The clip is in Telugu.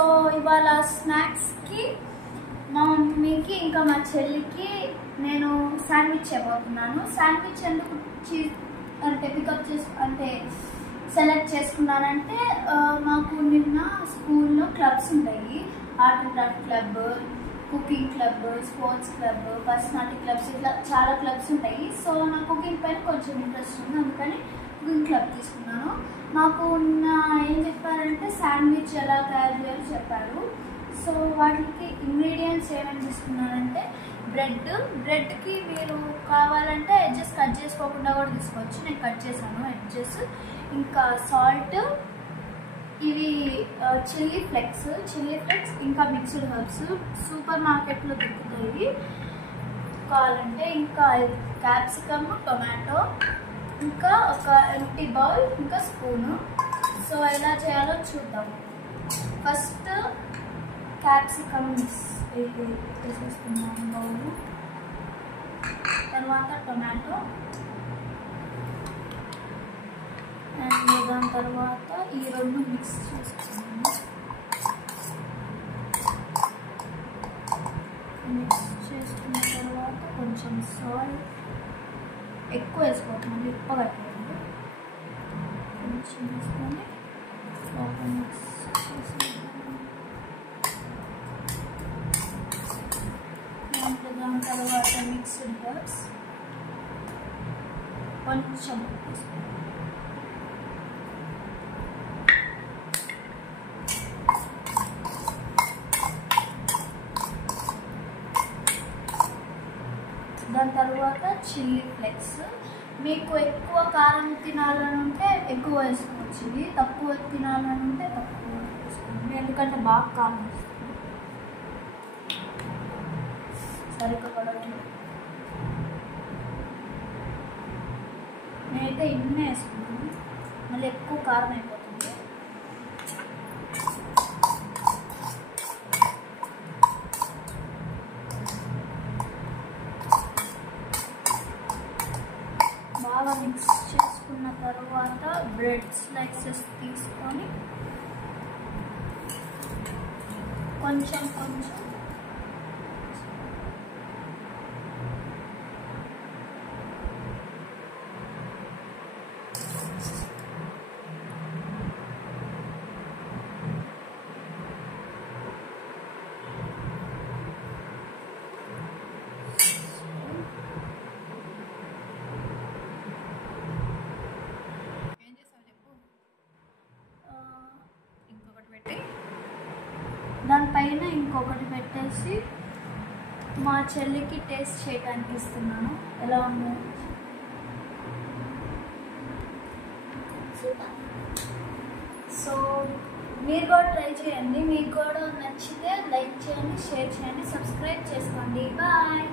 సో ఇవాళ స్నాక్స్కి మా మమ్మీకి ఇంకా మా చెల్లికి నేను శాండ్విచ్ చేయబోతున్నాను. శాండ్విచ్ ఎందుకు అంటే పికప్ సెలెక్ట్ చేసుకున్నానంటే మాకు నిన్న స్కూల్లో క్లబ్స్ ఉంటాయి. Art and craft club, cooking club, sports club, personality clubs, ఇట్లా చాలా క్లబ్స్ ఉంటాయి. సో నాకు కుకింగ్ పైన కొంచెం ఇంట్రెస్ట్ ఉంది, అందుకని కుకింగ్ క్లబ్ తీసుకున్నాను. మాకు ఏం చెప్పారంటే శాండ్విచ్ ఎలా తయారు చేయాలో చెప్పారు. సో వాటికి ఇంగ్రీడియంట్స్ ఏమేమి తీసుకున్నానంటే బ్రెడ్కి మీరు కావాలంటే ఎడ్జెస్ కట్ చేసుకోకుండా కూడా తీసుకోవచ్చు. నేను కట్ చేశాను ఎడ్జెస్. ఇంకా సాల్ట్, ఇవి చిల్లీ ఫ్లేక్స్, ఇంకా మిక్స్డ్ హర్బ్స్ సూపర్ మార్కెట్లో దొరుకుతాయి కావాలంటే. ఇంకా క్యాప్సికమ్, టొమాటో, ఇంకా ఒక ఎంటీ బౌల్, ఇంకా స్పూను. సో ఎలా చేయాలో చూద్దాం. ఫస్ట్ క్యాప్సికమ్స్ వేసేస్తున్నాను బౌల్, తర్వాత టొమాటో, అండ్ దాని తర్వాత ఈ రెండు మిక్స్ చేసుకున్నాను. మిక్స్ చేసుకున్న తర్వాత కొంచెం సాల్ట్ ఎక్కువ వేసుకోవాలి, ఎక్కువగా అయిపోతుంది. కొంచెం వేసుకొని బాగా మిక్స్ చేసి దాని తర్వాత మిక్స్డ్ హర్బ్స్ కొంచెం వేసుకోవాలి. దాని తర్వాత చిల్లీ ఫ్లేక్స్. మీకు ఎక్కువ కారం తినాలని ఉంటే ఎక్కువ వేసుకోవచ్చు, ఇది తక్కువ తినాలని ఉంటే తక్కువ వేసుకోండి, ఎందుకంటే బాగా కారం వస్తుంది. సరిగ్గా పడట్లేదు, నేనైతే ఇన్నే వేసుకున్నాను, మళ్ళీ ఎక్కువ కారం అయిపోతుంది. బాగా మిక్స్ చేసుకున్న తర్వాత బ్రెడ్ స్లైసెస్ తీసుకొని కొంచెం దానిపైన ఇంకొకటి పెట్టేసి మా చెల్లికి టేస్ట్ చేయడానికి ఇస్తున్నాను. ఎలా ఉంది? సో మీరు కూడా ట్రై చేయండి. మీకు కూడా నచ్చితే లైక్ చేయండి, షేర్ చేయండి, సబ్స్క్రైబ్ చేసుకోండి. బాయ్.